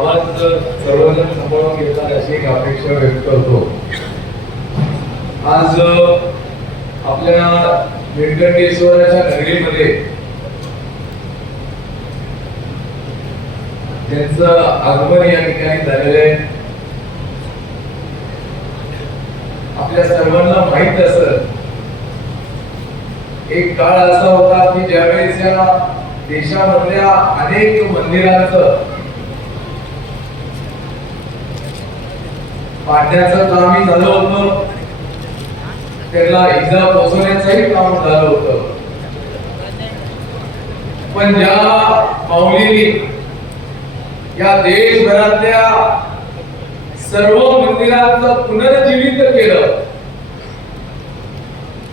आवाज सर्वजण सांभाळून घेतात अशी एक अपेक्षा व्यक्त करतो. आज आपल्या व्यंकटेश्वराच्या नगरीमध्ये त्यांचं आगमन या ठिकाणी झालेलं आहे. आपल्या सर्वांना माहीत असत एक काळ असा होता की ज्यावेळेस या देशामधल्या अनेक मंदिरांचं पाडण्याचं आम्ही झालं होतं त्याला इजा पोचवण्याचंही काम झालं होतं. पण ज्या माऊलीने या देशभरातल्या सर्व मंदिरांचं पुनर्जीवित केलं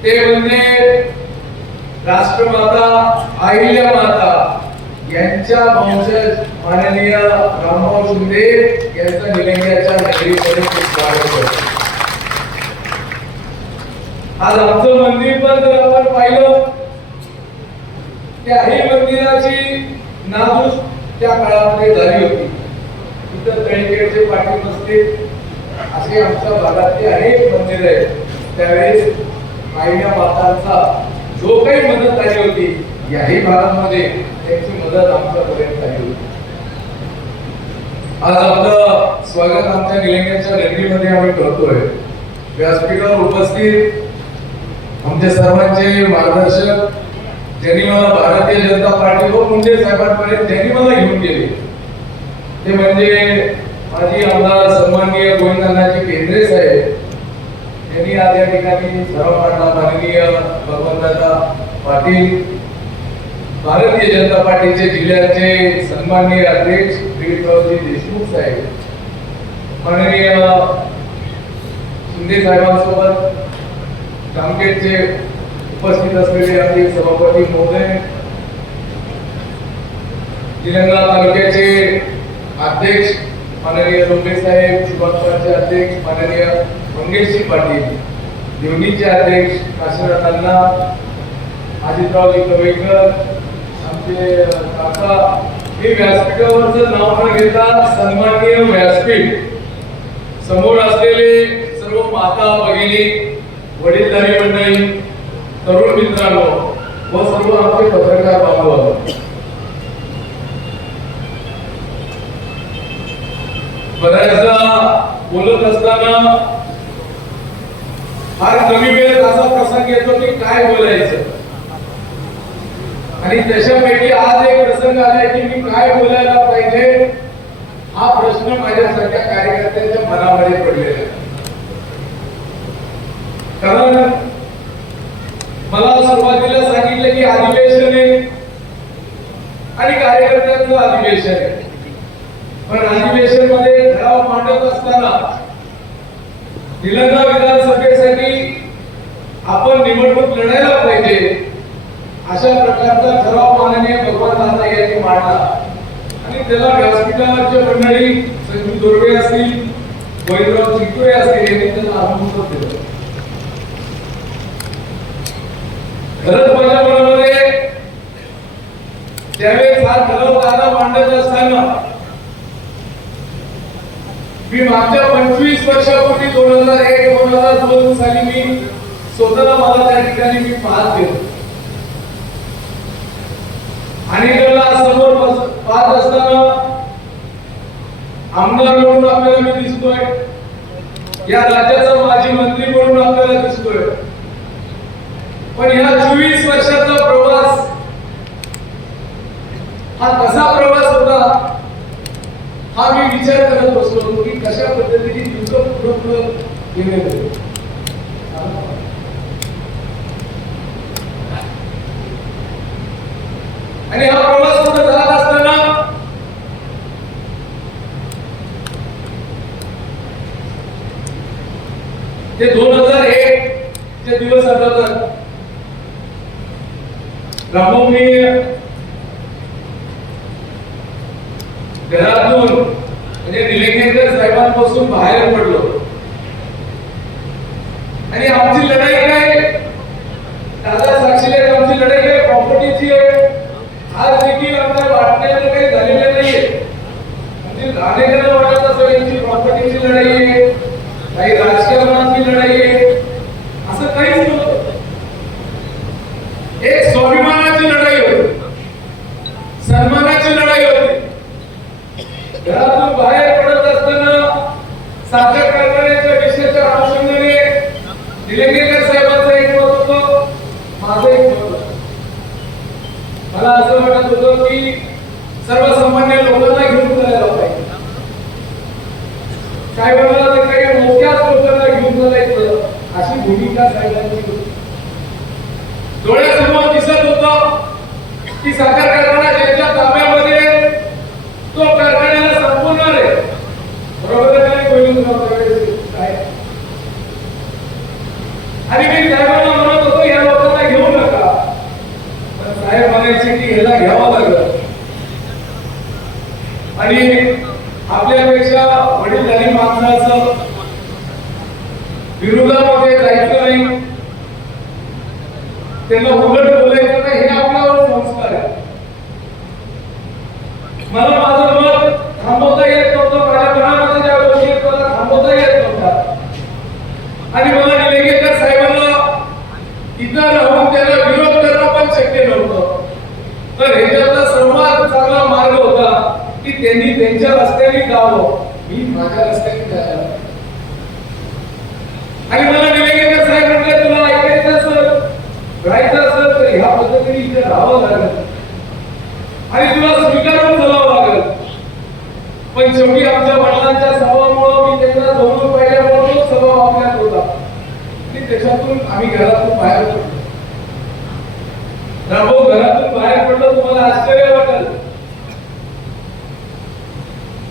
ते म्हणजे राष्ट्रमाता अहिल्या माता यांच्या वंशज माननीय रामभाऊ शिंदे यांचं निलंग्याच्या नगरीकडे स्वागत करतो. आज आमचं मंदिर पण जर आपण पाहिलं त्याही मंदिराची नादूस त्या काळामध्ये झाली होती. इतर तळीखेडचे पाठी बसते असे आमच्या भागातले अनेक मंदिर आहेत. त्यावेळेस आईच्या मातांचा जो काही मदत आली होती याही भागांमध्ये त्यांची मदत आमच्यापर्यंत आली होती आज आपलं स्वागत आमच्या निलंग्याच्या नगरीमध्ये आम्ही करतोय. व्यासपीठावर उपस्थित आमचे सर्वांचे मार्गदर्शक ज्यांनी मला भारतीय जनता पार्टी व मुंडे साहेबांपर्यंत त्यांनी मला घेऊन गेले ते म्हणजे माझी आमदार सन्माननीय गोविंदांनाचे केंद्रे साहेब. यांनी आज या ठिकाणी सर्व मांडला माननीय भगवंतदादा पाटील भारतीय जनता पार्टीचे जिल्ह्याचे सन्माननीय अध्यक्ष दिलीपरावजी देशमुख साहेब माननीय शिंदे साहेबांसोबत जामखेडचे उपस्थित असलेले आमचे सभापती महोदय निलंगा तालुक्याचे अध्यक्ष माननीय डोंगे साहेब शिवाचे अध्यक्ष माननीय मंगेशजी पाटील देवणीचे अध्यक्ष काशीनाथ अण्णा अजितरावजी कवेकर आमचे काका हे व्यासपीठावरचं नाव न घेता सन्माननीय व्यासपीठ समोर असलेले सर्व माता भगिनी वडीलधारी मंडळी तरुण मित्रांनो व सर्व आमचे पत्रकार बांधव बऱ्याचदा बोलत असताना फार कमी वेळेत असा प्रसंग येतो की काय बोलायचं? आणि त्याच्यापैकी आज एक प्रसंग आलाय की मी काय बोलायला पाहिजे? हा प्रश्न माझ्यासारख्या कार्यकर्त्यांच्या मनामध्ये पडलेला आहे. कारण मला सुरुवातीला सांगितलं की अधिवेशन आहे आणि कार्यकर्त्यांचं अधिवेशन आहे. पण अधिवेशनमध्ये ठराव मांडत असताना निलंगा विधानसभेसाठी आपण निवडणूक लढायला पाहिजे. अशा प्रकारचा ठराव माननीय भगवान यांनी मांडला. आणि त्याला व्यासपीठावरच्या मंडळी संजू दोरवे असतील गोविंदराव चिटोळे असतील यांनी त्याला अनुमोदन दिलं खरंच माझ्या मनामध्ये त्यावेळेस हा ठराव दादा मांडत असताना मी मागच्या पंचवीस वर्षापूर्वी दोन हजार एक दोन हजार दोन साली मी स्वतःला मला त्या ठिकाणी मी पाहत गेलो. आणि समोर पाहत असताना आमदार म्हणून आपल्याला मी दिसतोय. या राज्याचा माजी मंत्री म्हणून आपल्याला दिसतोय. पण ह्या चोवीस वर्षाचा प्रवास हा कसा प्रवास होता हा मी विचार करत बसलो होतो की कशा पद्धतीने दिवस पुढं पुढं गेले होते आणि हा प्रवास पुढे जात असताना ते दोन हजार एक चे दिवस आठवतात. राहून मी घरातून म्हणजे निलंगेकर साहेबांपासून बाहेर पडलो. आणि आमची लढाई काय? दादा साक्षीला आमची लढाई काय? प्रॉपर्टीची आहे. आज देखील आमच्या वाटण्याचं काही झालेलं नाहीये. म्हणजे अनेक लढाई आहे काही राजकारणाची लढाई आहे असं काहीच नव्हतं एक स्वाभिमानाची लढाई होती सन्मानाची लढाई होती घरातून बाहेर पडत असताना साखर कारखान्याच्या विषयाच्या अनुषंगाने निलंगेकर साहेबांचं एक मत होतं माझं एक मत होतं मला असं वाटत होतं की सर्वसामान्य लोकांना घेऊन जायला पाहिजे साहेबांना तर काही मोठ्याच लोकांना घेऊन चालायचं अशी भूमिका साहेबांची होती डोळ्यासमोर दिसत होतं की साखर कारखाना ज्यांच्या ताब्यामध्ये तो कारखान्याला संपवणार आहे बरोबर आहे का नाही गोविंदराव त्यावेळेस साहेब? आणि मी साहेबांना म्हणत होतो या लोकांना घेऊ नका. पण साहेब म्हणायचे की ह्याला घ्यावं लागलं. आणि आपल्यापेक्षा वडीलधारी माणसाचं विरोधामध्ये जायचं नाही. त्यांना उघड बोलायचं नाही हे आपल्यावर संस्कार आहे मला माझं मत थांबवता येत नव्हतं माझ्या मनामध्ये ज्या गोष्टी आहेत मला थांबवता येत नव्हता आणि मला निलंगेकर साहेबांना इथं राहून त्याला विरोध करणं पण शक्य नव्हतं तर ह्याच्यातला सर्वात चांगला मार्ग होता की त्यांनी त्यांच्या रस्त्याने जावं मी रस्त्याने जायला आणि मला निलंगेकर साहेब म्हटले तुला ऐकायचं असेल राहायचं असेल तर ह्या पद्धतीने इथे राहावं लागेल. आणि तुला स्वीकारून चलावं लागेल. पण शेवटी आमच्या वडिलांच्या स्वभावामुळं मी त्यांना जवळून पाहिल्यामुळं तो स्वभाव आपल्यात होता. की त्याच्यातून आम्ही घरातून बाहेर पडलो. रामभाऊ घरातून बाहेर पडलो तुम्हाला आश्चर्य वाटेल.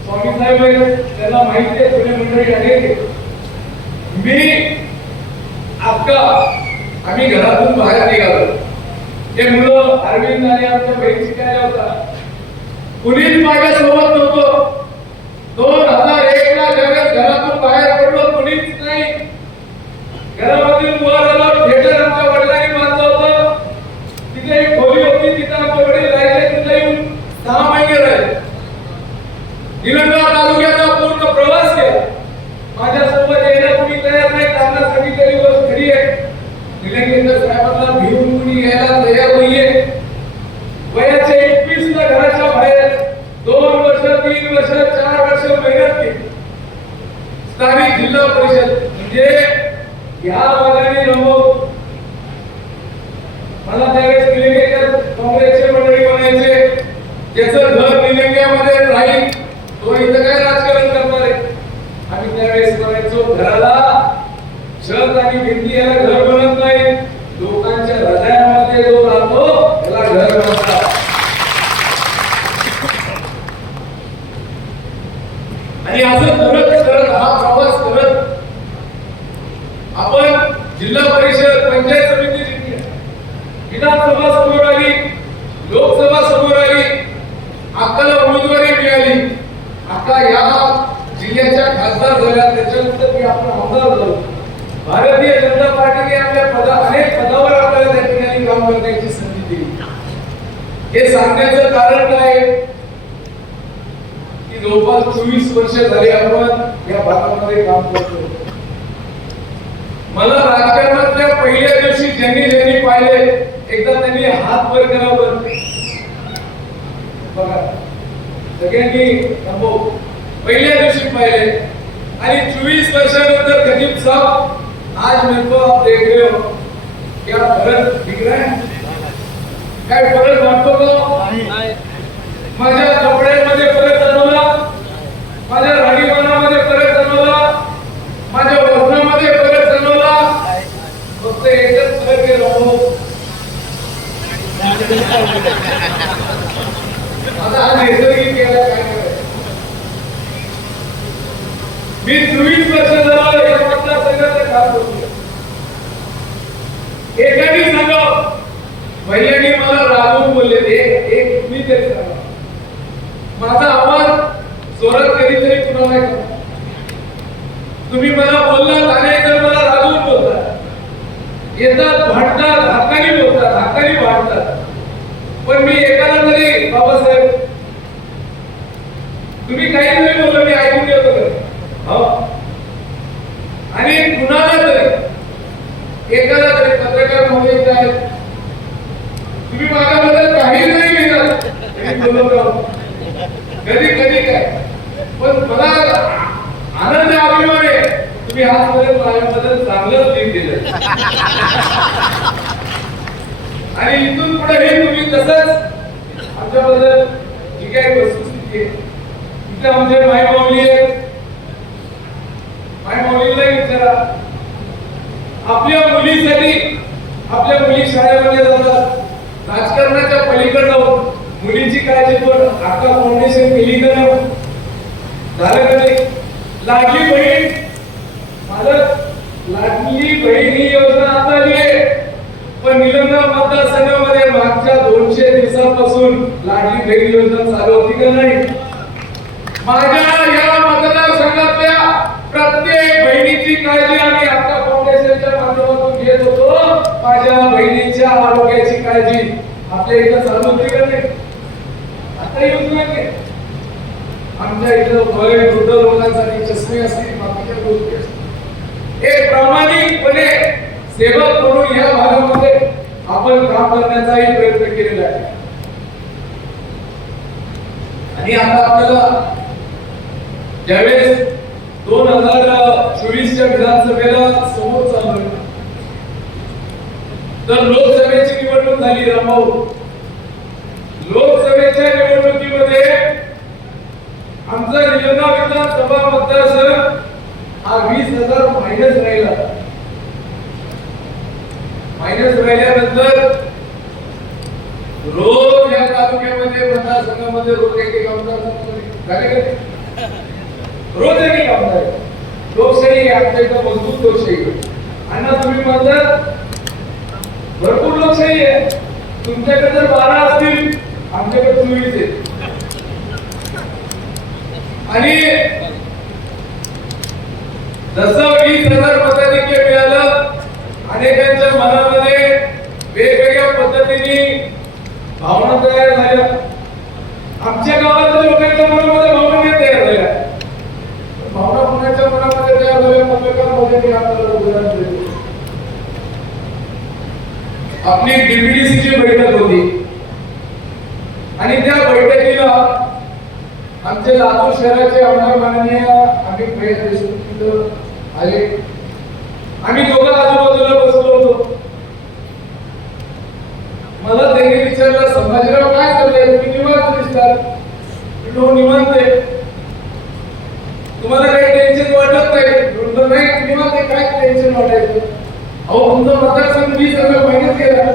स्वामी साहेब त्यांना माहिती आहे पुणे मंडळी आहे. मी आपका आम्ही घरातून बाहेर निघालो. ते मुलं अरविंद आणि आमच्या बहीण शिकायला होता? कुणीच माझ्यासोबत नव्हतं. दोन हजार एक ला ज्यावेळेस घरातून बाहेर पडलो कुणीच नाही. घरामधील वर आलो थिएटर आमच्या वडिलांनी बांधलं होतं तिथे एक खोली होती तिथे आमचे वडील राहिले तिथे येऊन सहा महिने राहिले निलंगा तालुक्याचा पूर्ण प्रवास केला माझ्यासोबत यायला कुणी तयार नाही त्यांना सगळीकडे गोष्ट खरी आहे निलंगेकर साहेबांना भिवून कुणी यायला तयार नाहीये वयाचे एकवीस ला घराच्या बाहेर दोन वर्ष तीन वर्ष चार वर्ष मेहनत केली स्थानिक जिल्हा परिषद म्हणजे या भागाने रमव मला त्यावेळेस निलंगेकर काँग्रेसचे मंडळी म्हणायचे ज्याचं घर निलंग्यामध्ये राहील तो इथं काय राजकारण करणार आहे आम्ही त्यावेळेस म्हणायचो घराला छत आणि भिंती याला घर बनत नाही लोकांच्या हृदयामध्ये जो राहतो त्याला घर बनतात आणि असं करत करत हा प्रवास करत आपण जिल्हा परिषद पंचायत समिती जिंकली विधानसभा समोर आली लोकसभा समोर आली अक्काला उमेदवारी मिळाली अक्का या जिल्ह्याच्या खासदार झाल्या त्याच्यानंतर मी आपला आमदार झालो भारतीय जनता पार्टीने आपल्या पदा अनेक पदावर आपल्याला त्या ठिकाणी काम करण्याची संधी दिली हे सांगण्याचं कारण काय आहे? की जवळपास चोवीस वर्ष झाली आपण या भागामध्ये काम करतो मला राजकारणातल्या पहिल्या दिवशी ज्यांनी ज्यांनी पाहिले एकदा त्यांनी हात वर करावं बघा सगळ्यांनी थांबव. पहिल्या दिवशी पाहिले. आणि चोवीस वर्षानंतर खजीब साहब आज मेरे आप देख रहे हो क्या फर्क दिख रहा है काय फरक वाटतो का? माझ्या कपड्यांमध्ये फरक जाणवला? माझ्या राहणीमानामध्ये फरक जाणवला माझ्या वजनामध्ये फरक जाणवला फक्त एकच फरक आहे राहू आता हा नैसर्गिक केला काय करायचं? मी चोवीस वर्ष झालं या मतदारसंघाचं काम करतो एकाने सांगा. महिलांनी मला रागवून बोलले ते. एक मी तरी सांगा. माझा आवाज जोरात कधीतरी कुणाला नाही तुम्ही मला बोललात आणि जर मला रागवून बोलता. येतात भांडतात पण मी एकाला तरी बाबासाहेब तुम्ही काही तरी बोललो मी ऐकून घेतो हो? आणि कुणाला तरी एकाला तरी पत्रकार म्हणून आहेत. तुम्ही माझ्याबद्दल काही नाही लिहिलं तरी बोलत कधी कधी काय? पण मला आनंद अभिमान आहे. तुम्ही आजपर्यंत माझ्याबद्दल चांगलंच लिहित दिलं. आणि इथून पुढेही तुम्ही तसंच आमच्याबद्दल जी काही वस्तुस्थिती आहे तिथे आमचे माय माऊली आहेत. माय माऊलीलाही विचारा. आपल्या मुलीसाठी आपल्या मुली शाळेमध्ये जातात. राजकारणाच्या पलीकडे जाऊन मुलीची काळजी पण आता फाउंडेशन केली का नाही झालं का नाही? लाडली बहीण. मालक लाडली बहीण ही योजना आता आली आहे. पण निलंगा मतदारसंघामध्ये मागच्या दोनशे दिवसांपासून लाडली बहीण योजना चालू होती का नाही? माझ्या या मतदारसंघातल्या प्रत्येक बहिणीची काळजी आम्ही आता फाउंडेशनच्या माध्यमातून घेत होतो. माझ्या बहिणीच्या आरोग्याची काळजी आपल्या इथं चालू होती का नाही? आता योजना आहे आमच्या इथं वय वृद्ध लोकांसाठी चष्मे असतील बाकीच्या गोष्टी असतील. एक प्रामाणिकपणे सेवक म्हणून या भागामध्ये आपण काम करण्याचाही प्रयत्न केलेला आहे. आणि आता आपल्याला ज्यावेळेस दोन हजार चोवीसच्या विधानसभेला समोर चालू तर लोकसभेची निवडणूक झाली रामभाऊ लोकसभेच्या निवडणुकीमध्ये आमचा निलंगा विधानसभा मतदारसंघ हा वीस हजार मायनस राहिला. मायनस राहिल्यानंतर रोज या तालुक्यामध्ये मतदारसंघामध्ये रोज एक एक आमदार रोज एक एक आमदार लोकशाही आमच्या इथं मजबूत लोकशाही आहे. अण्णा तुम्ही म्हणतात भरपूर लोकशाही आहे. तुमच्याकडे जर बारा असतील आमच्याकडे चोवीस आहे आणि जसं वीस हजार मताधिक्य मिळालं अनेकांच्या मनामध्ये वेगवेगळ्या पद्धतीने भावना तयार झाल्या. आमच्या गावातल्या लोकांच्या मनामध्ये भावना नाही तयार झाल्या. भावना कुणाच्या मनामध्ये तयार झाल्या? पत्रकार मी आपल्याला उदाहरण देतो आपली डीपीडीसीची बैठक होती. आणि त्या बैठकीला आमचे लातूर शहराचे आमदार माननीय अमित भैया देशमुख तिथं आले. आम्ही दोघं आजूबाजूला बसलो होतो. मला त्यांनी विचारलं संभाजीराव काय करताय तुम्ही निवांत दिसतात? म्हटलं, हो निवांत आहे. तुम्हाला काही टेन्शन वाटत नाही? म्हटलं नाही निवांत आहे. काय टेन्शन वाटायचं? अहो तुमचा मतदारसंघ वीस हजार महिन्यात गेला.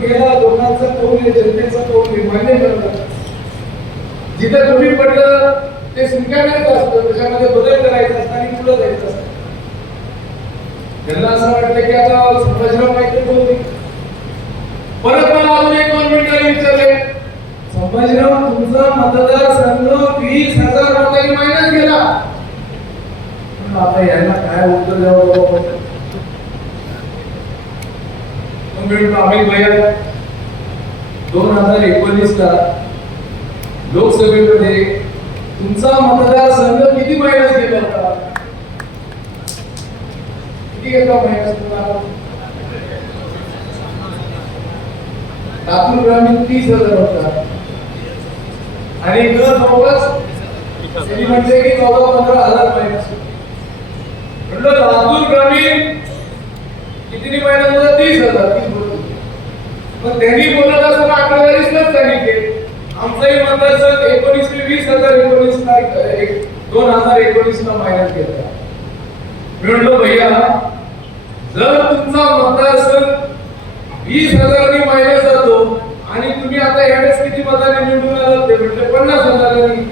गेला लोकांचा कौल आहे? जनतेचा कौल आहे? मान्य करतात जिथं कमी पडलं ते स्वीकारायचं असतं. त्याच्यामध्ये बदल करायचा असतं आणि पुढे जायचं असतं त्यांना की आता संभाजीराव काहीतरी बोलतील. परत मला अजून एक दोन मिनिटांनी विचारले. संभाजीराव तुमचा मतदारसंघ वीस हजार मतांनी मायनस गेला. आता यांना काय उत्तर द्यावं बाबा अमित भैया. दोन हजार एकोणीस ला लोकसभेमध्ये तुमचा मतदारसंघ किती मायनस गेला होता? किती गेला लातूर ग्रामीण तीस हजार होता आणि इकडं जवळपास त्यांनी म्हटले की चौदा पंधरा हजार मायनस म्हटलं लातूर ग्रामीण किती मायनस होता तीस हजार तीस पण त्यांनी बोलत असताना आकडेवारीच सांगितले. आमचाही मतदारसंघ एकोणीस ते वीस हजार एकोणीस दोन हजार एकोणीस ला मायनस घेतला म्हणलो भैया जर तुमचा मतदारसंघ वीस हजारांनी मायनस जातो आणि तुम्ही आता यावेळेस किती मताने निवडून आलात? ते म्हटलं पन्नास हजारांनी.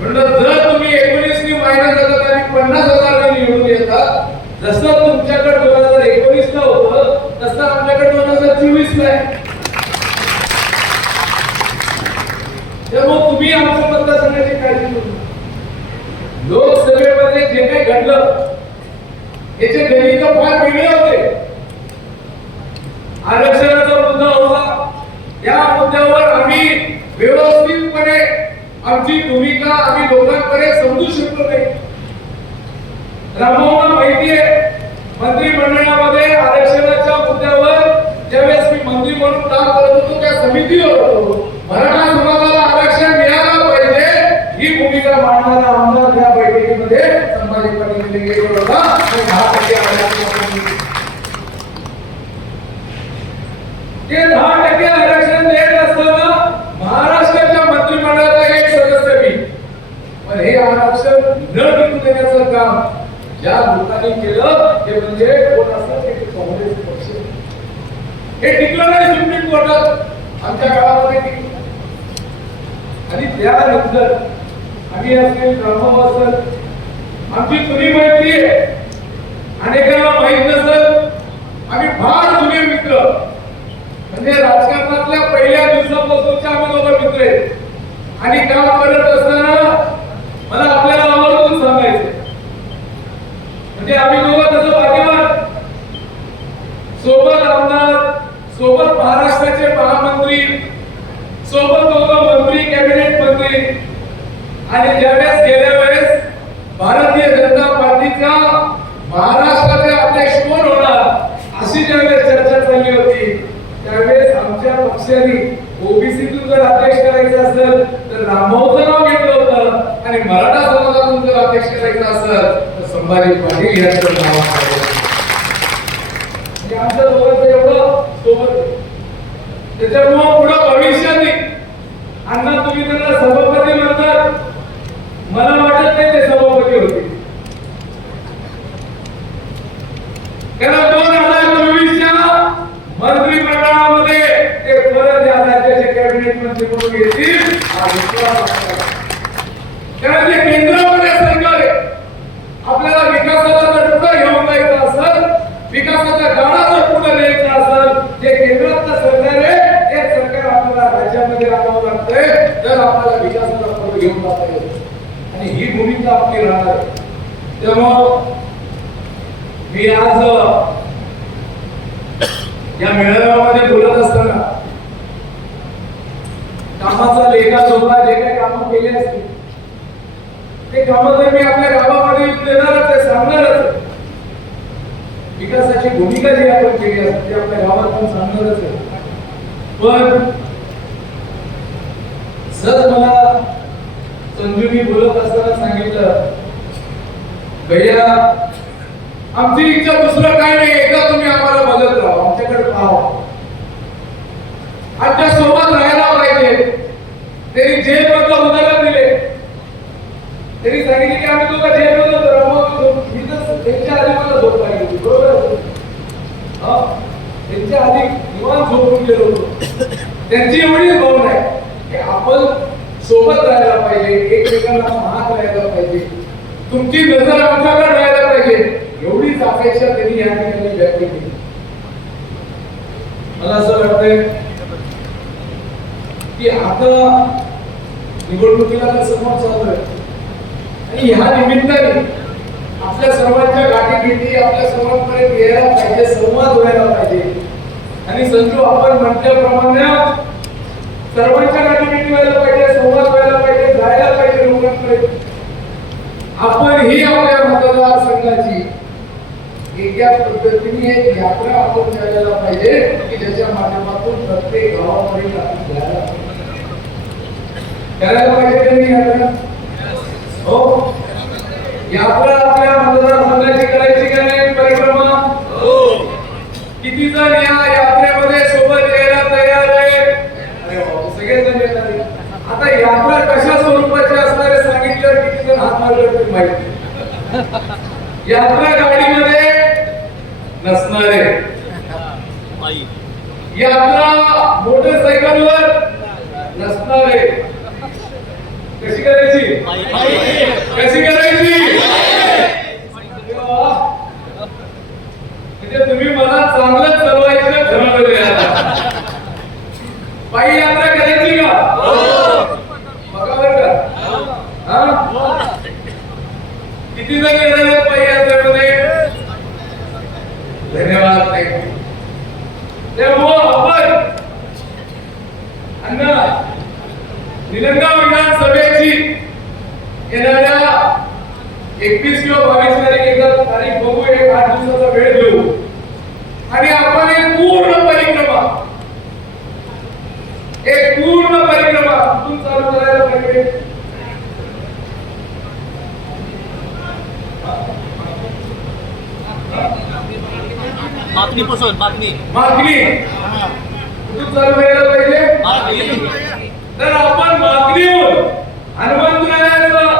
म्हणलं जर तुम्ही एकोणीसनी मायनस जातात आणि पन्नास हजारांनी निवडून येतात जसं तुमच्याकडे दोन हजार एकोणीस ला होतं तसं आमच्याकडे दोन हजार चोवीस ला आहे त्यामुळे तुम्ही आमच्या मतदारसंघाची काळजी करू जे काही घडलं याचे गणित फार वेगळे होते. आरक्षणाचा मुद्दा होता. या मुद्द्यावर आम्ही व्यवस्थितपणे आमची भूमिका आम्ही लोकांकडे समजू शकलो नाही. रामभाऊंना माहिती आहे मंत्रिमंडळामध्ये आरक्षणाच्या मुद्द्यावर ज्यावेळेस मी मंत्री म्हणून काम करत होतो त्या समितीवर होतो. मराठा समाजाला आरक्षण मिळालं पाहिजे ही भूमिका मांडणारा आमदार त्या बैठकीमध्ये होता दहा टक्के आरक्षण ते दहा टक्के आरक्षण देत असताना महाराष्ट्राच्या मंत्रिमंडळाचा एक सदस्य मी पण हे आरक्षण न टिकू देण्याचं काम ज्या लोकांनी केलं ते म्हणजे कोण असतं ते काँग्रेस पक्ष हे टिकलं नाही सुप्रीम कोर्टात आमच्या काळामध्ये टिकलं आणि त्यानंतर आम्ही असेल रामभाऊ आमची जुनी मैत्री आहे. अनेकांना माहीत नसत. आम्ही फार जुने मित्र. म्हणजे राजकारणातल्या पहिल्या दिवसापासूनचे आम्ही दोघं मित्र आहेत. आणि काम करत असताना मला आपल्याला आवर्जून सांगायचं म्हणजे आम्ही दोघं तसं भाग्यवान. सोबत आमदार सोबत महाराष्ट्राचे महामंत्री सोबत दोघं मंत्री कॅबिनेट मंत्री. आणि ज्यावेळेस गेल्या वेळेस भारतीय जनता पार्टीचा महाराष्ट्राचे अध्यक्ष कोण होणार अशी ज्यावेळेस चर्चा चालली होती त्यावेळेस आमच्या पक्षाने ओबीसीतून जर अध्यक्ष करायचं असेल तर रामभाऊचं नाव घेतलं होतं आणि मराठा समाजातून जर अध्यक्ष करायचं असेल तर संभाजी पाटील यांचं नाव आमच्या दोघांचं एवढं सोबत त्याच्यामुळं पुढं भविष्याने अण्णा तुम्ही त्यांना सभापती म्हणतात. मला वाटत नाही ते सभापती होते कारण दोन हजार चोवीसच्या मंत्रिमंडळामध्ये ते परत या राज्याचे कॅबिनेट मंत्री म्हणून येतील. कारण ते केंद्रामध्ये सरकार आहे आपल्याला विकासाला जर पुढे घेऊन जायचं असेल विकासाच्या गाडा जर पुढे न्यायचं असेल जे केंद्रातलं सरकार आहे ते सरकार आपल्याला राज्यामध्ये आणावं लागतंय तर आपल्याला विकासाला पुढे घेऊन जाता येईल आणि ही भूमिका आपली राहणार आहे. त्यामुळं मी आज या मेळाव्यामध्ये बोलत असताना कामाचा लेखा जोखा जे काही कामं केले असतील ते कामं मी आपल्या गावामध्ये देणारच आहे सांगणारच आहे. विकासाची भूमिका जी आपण केली असते ती आपल्या गावात पण सांगणारच आहे. पण सहज मला संजूनी बोलत असताना सांगितलं भैया आमची इच्छा दुसरं काय नाही एकदा तुम्ही आम्हाला मदत राहा आमच्याकडे पाहा. आमच्यासोबत राहायला पाहिजे. त्यांनी जे मधलं उदाहरण त्यांनी सांगितले की आम्ही तुला जेल मध्ये होतो मी तर त्यांच्या आधी मला झोप लागली बरोबर? हा? त्यांच्या आधी निवांत झोपून गेलो होतो. त्यांची एवढी भावना आहे की आपण सोबत राहायला पाहिजे एकमेकांना हात राहायला पाहिजे. तुमची नजर आमच्याकडे राहायला पाहिजे. एवढीच अपेक्षा त्यांनी या ठिकाणी व्यक्त केली. मला असं वाटतंय की आता निवडणुकीला तर समोर चालू आहे आणि ह्या निमित्ताने आपल्या सर्वांच्या गाठीभेटी आपल्या सर्वांपर्यंत यायला पाहिजे संवाद व्हायला पाहिजे. आणि संजू आपण म्हटल्याप्रमाणे सर्वांच्या गाठीभेटी व्हायला पाहिजे संवाद व्हायला पाहिजे जायला पाहिजे लोकांपर्यंत. आपण ही आपल्या मतदारसंघाची एका पद्धतीने एक यात्रा आपण करायला पाहिजे की ज्याच्या माध्यमातून प्रत्येक गावापर्यंत आपण जायला पाहिजे. करायला पाहिजे त्यांनी यात्रा? हो? यात्रा आपल्या मतदारसंघाची करायची का नाही परिक्रमा? हो. किती जण या यात्रेमध्ये सोबत यायला तयार आहे अरे बाबा, सगळेजण येणार आता यात्रा कशा स्वरूपाची असणार आहे सांगितल्यावर किती जण हात मारले तरी माहिती नाही. यात्रा गाडीमध्ये नसणार. आहे यात्रा मोटरसायकलवर नसणार. आहे कशी करायची? कशी करायची. म्हणजे तुम्ही मला चांगलं चालवायचं ठरवलं आता पायी यात्रा करायची का बघा बरं का हा? किती जण येणार पायी यात्रेमध्ये धन्यवाद ताई. त्यामुळं आपण अण्णा निलंगा विधानसभेची येणाऱ्या एकवीस किंवा बावीस तारीख एकदा तारीख बघू एक आठ दिवसाचा वेळ देऊ आणि आपण एक पूर्ण परिक्रमा एक पूर्ण परिक्रमा कुठून चालू करायला पाहिजे? मागणीपासून मागणी मागणी कुठून चालू करायला पाहिजे? मागणी तर आपण मागणीहून हनुमंतरायाचं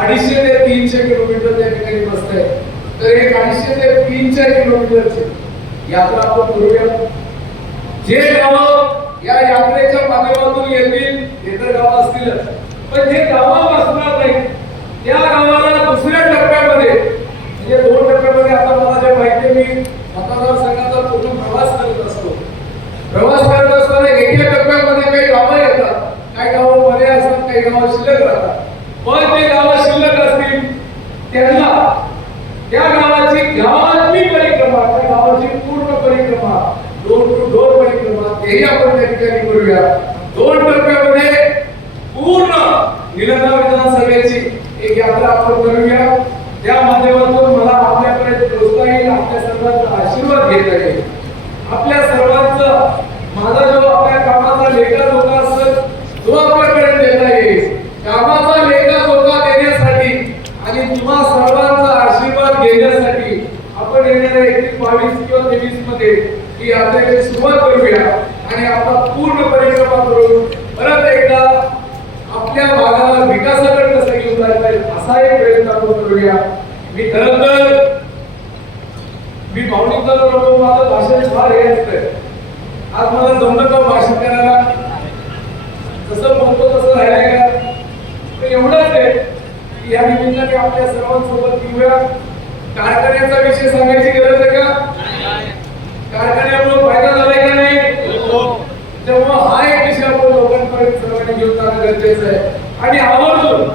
अडीचशे ते तीनशे किलोमीटर त्या ठिकाणी बसत आहे तर एक अडीचशे ते तीन चार किलोमीटरची. यात्रा आपण करूया. जे गाव या यात्रेच्या माध्यमातून येतील हे तर गाव असतीलच. पण जे गावं असणार नाही त्या गावाला दुसऱ्या टप्प्यामध्ये म्हणजे दोन टप्प्यामध्ये आता मला जे माहिती आहे, मी मतदारसंघाचा पूर्ण प्रवास करत असतो. प्रवास करत असताना एका टप्प्यामध्ये काही गावं येतात. काही गावं बरे असतात काही गावं शिल्लक राहतात. पण ते गावं शिल्लक असतील त्यांना त्या गावाची गावातली परिक्रमा त्या गावाची पूर्ण परिक्रमा दोन टू दोन परिक्रमा तेही आपण त्या ठिकाणी करूया. दोन टप्प्यामध्ये पूर्ण निलंगा विधानसभेची एक यात्रा आपण करूया. त्या माध्यमातून मला आपल्याकडे प्रोत्साहन आपल्या सर्वांचा आशीर्वाद घेता येईल आपल्या सर्वांचं माझा जो आपल्या कामाचा लेखा धोका असेल तो आपल्याकडे देता येईल कामाचा लेखा धोका देण्यासाठी आणि तुम्हा सर्वांचा आशीर्वाद घेण्यासाठी आपण येणाऱ्या एकवीस बावीस किंवा तेवीसमध्ये ही यात्रेची सुरुवात करूया आणि आपला पूर्ण परिक्रमा करून परत एकदा आपल्या भागाला विकासाकडे कसं घेऊन जायचं आहे, असा एक प्रयत्न आपण करूया. मी खरं तर मी भावनिक झालो माझं भाषण फार हे असतंय. आज मला जमलं का हो भाषण करायला? जसं म्हणतो तसं राहिलंय का? एवढंच आहे की या निमित्ताने आपल्या सर्वांसोबत येऊया. कारखान्याचा विषय सांगायची गरज आहे का? कारखान्यामुळे फायदा झालाय का नाही? तेव्हा हा एक विषय आपण लोकांपर्यंत सर्वांनी घेऊन जाणं गरजेचं आहे. आणि आवर्जून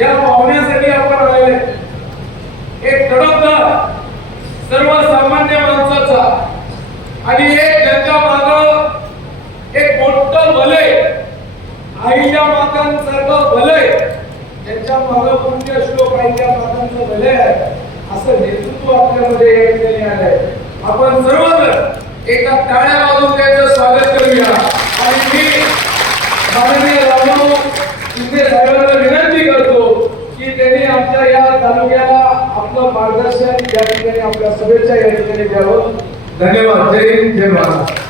या पाहुण्यासाठी आपण आलेले एक तडफदार सर्वसामान्य माणसाचा आणि एक ज्याच्या माग एक मोठं भलय आईच्या मातांसारखं भलय ज्यांच्या माग पुण्य श्लोक आईच्या मातांचं भलय आहे? असं नेतृत्व आपल्यामध्ये या ठिकाणी आलंय. आपण सर्वजण एका टाळ्या वाजून त्यांचं स्वागत करूया. आणि मी माननीय रामभाऊ शिंदे साहेबांना विनंती करतो की त्यांनी आमच्या या तालुक्याला आपलं मार्गदर्शन या ठिकाणी आपल्या शुभेच्छा या ठिकाणी द्यावं. धन्यवाद. जय हिंद जय महाराष्ट्र.